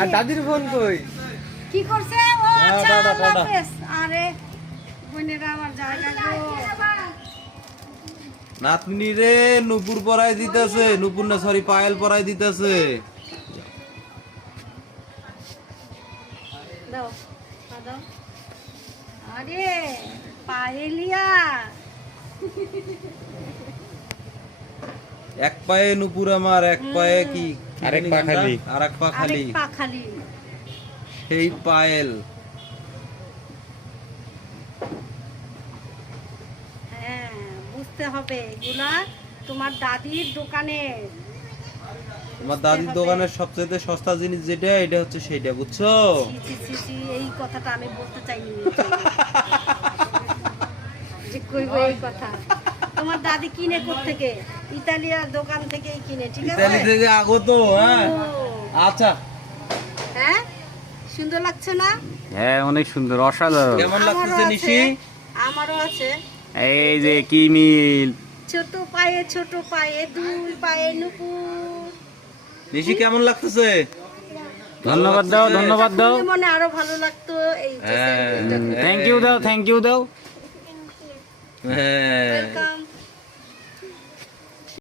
আর দাদির ফোন কই? কি করছে ও? আচ্ছা আল্লাহ হাফেজ। আরে বোনেরা আমার জায়গা গো। নাতনি রে নুপুর পরাই দিতেছে, নুপুর না সরি পায়েল পরাই দিতেছে। দাও দাও। আরে পায়েলিয়া এক পায়ে নুপুর আমার, এক পায়ে কি আরেক পা খালি। আরেক পা খালি, আরেক পা খালি। সেই পায়েল। হ্যাঁ বুঝতে হবে এগুলা তোমার দাদির দোকানে। তোমার দাদির দোকানের সবচেয়ে সস্তা জিনিস যেটা এটা হচ্ছে সেইটা, বুঝছো? এই কথাটা আমি বলতে চাইনি যে কইবো এই কথা। তোমার দাদি কিনে কোত্থেকে? ইতালিয়ার দোকান থেকেই কিনে, ঠিক আছে? ইতালি থেকে আগত, হ্যাঁ। ও, আচ্ছা হ্যাঁ সুন্দর লাগছে না? হ্যাঁ অনেক সুন্দর, অসাধারণ। কেমন আমারও লাগতেছে আছে, নিশি? আমারও আছে। এই যে কি মিল। ছোট পায়ে দুই পায়ে নুপুর। নিশি কেমন লাগতেছে? ধন্যবাদ দাও, ধন্যবাদ দাও। খুলে মনে আরো ভালো লাগতো এই যে হ্যাঁ। স্যান্ডউইচটা। থ্যাংক ইউ দাও, থ্যাংক ইউ দাও। হ্যাঁ ওয়েলকাম।